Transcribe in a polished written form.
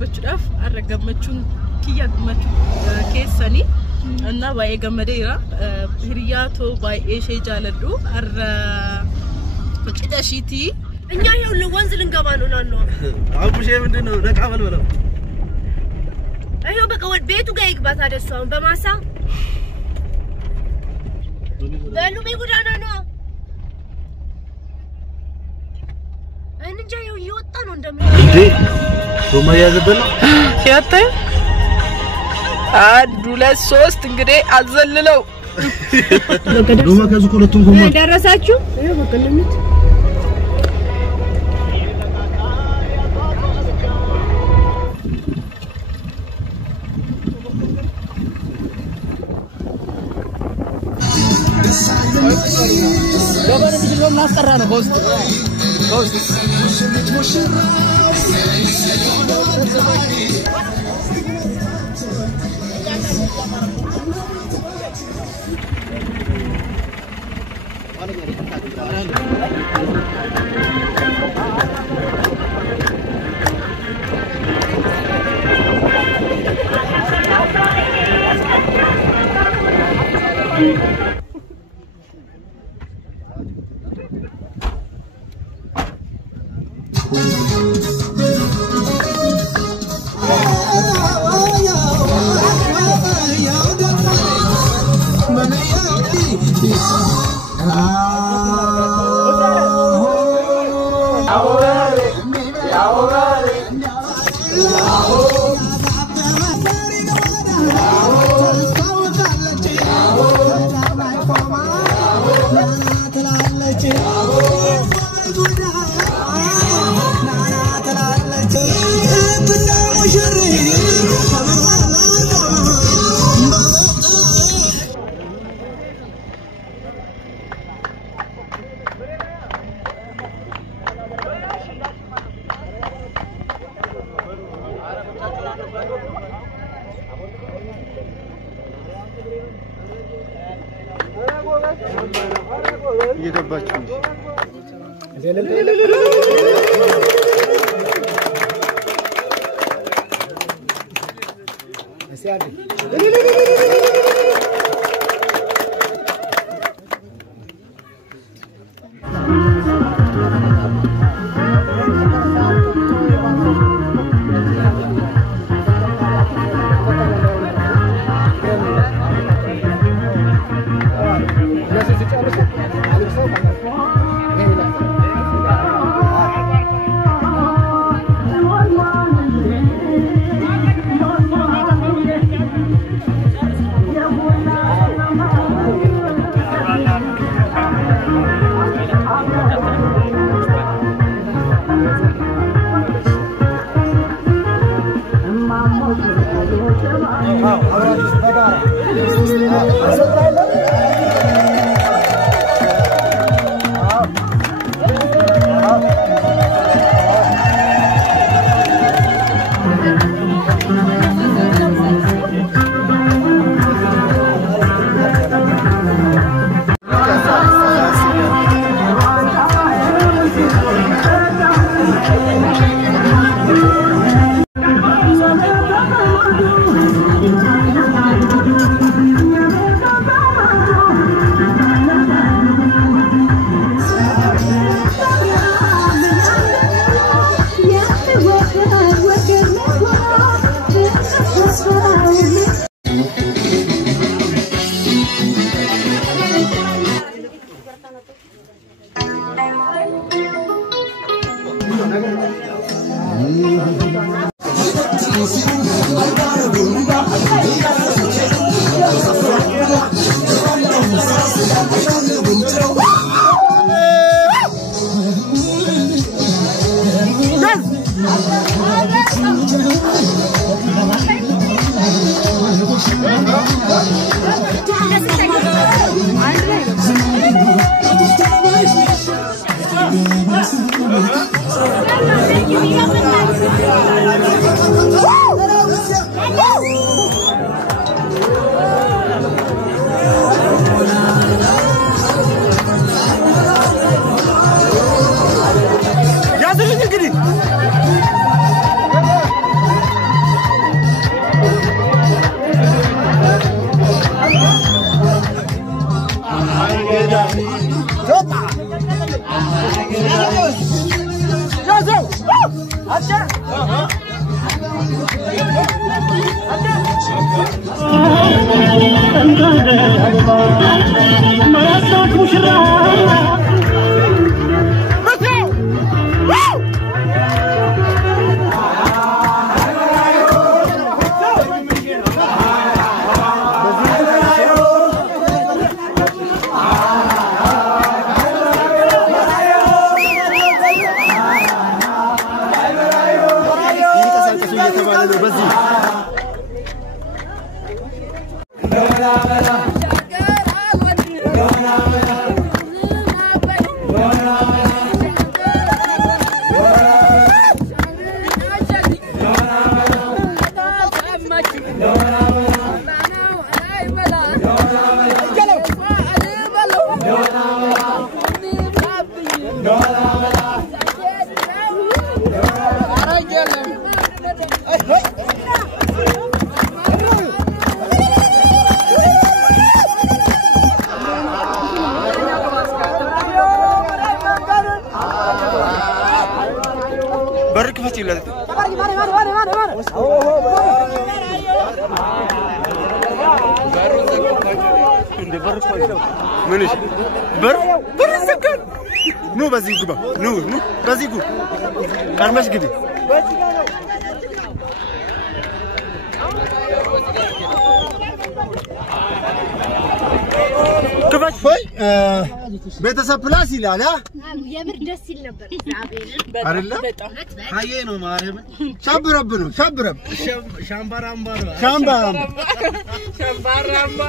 بتشرف الرجمتشون كي يجمتشون كيسني أنا باي جمديرا هرياتو باي إيش يجالدو بتشيدا شيتي إني أقول له وانزل نقابلو نانو أبو شيء من دونه نقابل ولا أيوة بقى والبيت وجايك بس هذا الصوم بماسة بلو بيقول أنا نو أنا جاي ويوطن وندم إيه وما يزبل يا طيب دولا سوست إنجري أزللو دوما كذا كله تنقوم درساتشو أيوة بكلمت Coba ni bisa master ana host. برك فتي لا منش بر سكن نو بزيقبا نو بزيقو كرمش جدي كيفاش فاي ቤተሰብ ፕላስ ይላል አ የምር ደስ ይል ነበር አይደለ ሃዬ ነው ማርያም ሻብረብ ነው ሻብረብ ሻምባራምባ ነው ሻምባራም ሸምባራማ